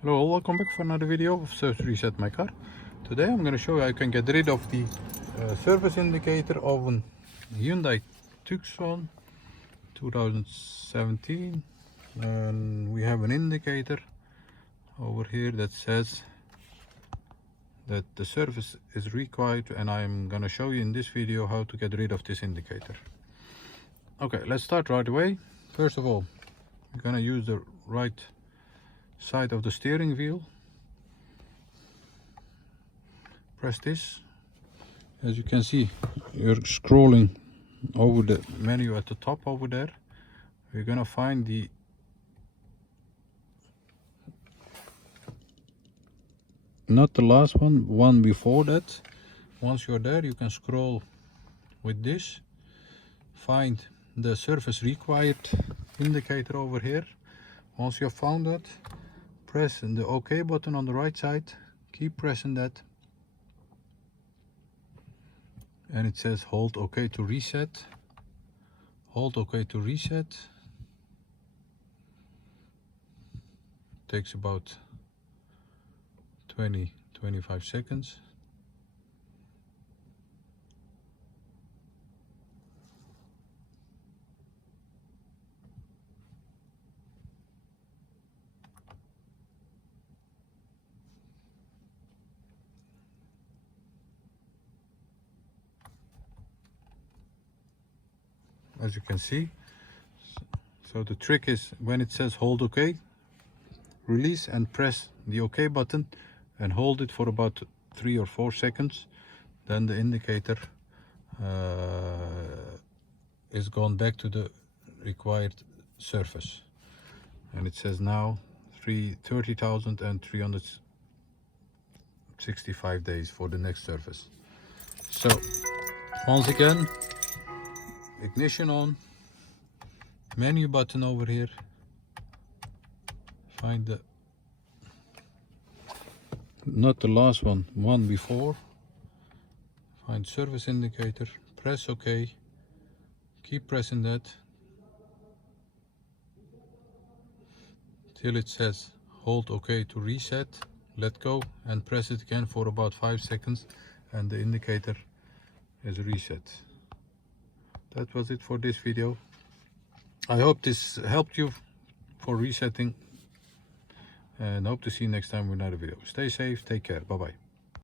Hello, welcome back for another video of Service Reset My Car. Today I'm going to show you how you can get rid of the service indicator of a Hyundai Tucson 2017, and we have an indicator over here that says that the service is required, and I'm going to show you in this video how to get rid of this indicator. Okay, let's start right away. First of all, we're going to use the right side of the steering wheel. Press this. As you can see, you're scrolling over the menu at the top over there. We're gonna find the not the last one before that. Once you're there, you can scroll with this, find the service required indicator over here. Once you've found that, press the OK button on the right side, keep pressing that, and it says hold OK to reset. Hold OK to reset. Takes about 20-25 seconds. As you can see, so the trick is when it says hold OK, release and press the OK button and hold it for about 3 or 4 seconds. Then the indicator is gone back to the required surface, and it says now 30,365 days for the next surface. So once again, ignition on, menu button over here, find the not the last one before, find service indicator, press OK, keep pressing that till it says hold OK to reset, let go and press it again for about 5 seconds, and the indicator is reset. That was it for this video. I hope this helped you for resetting, and hope to see you next time with another video. Stay safe, take care, bye bye.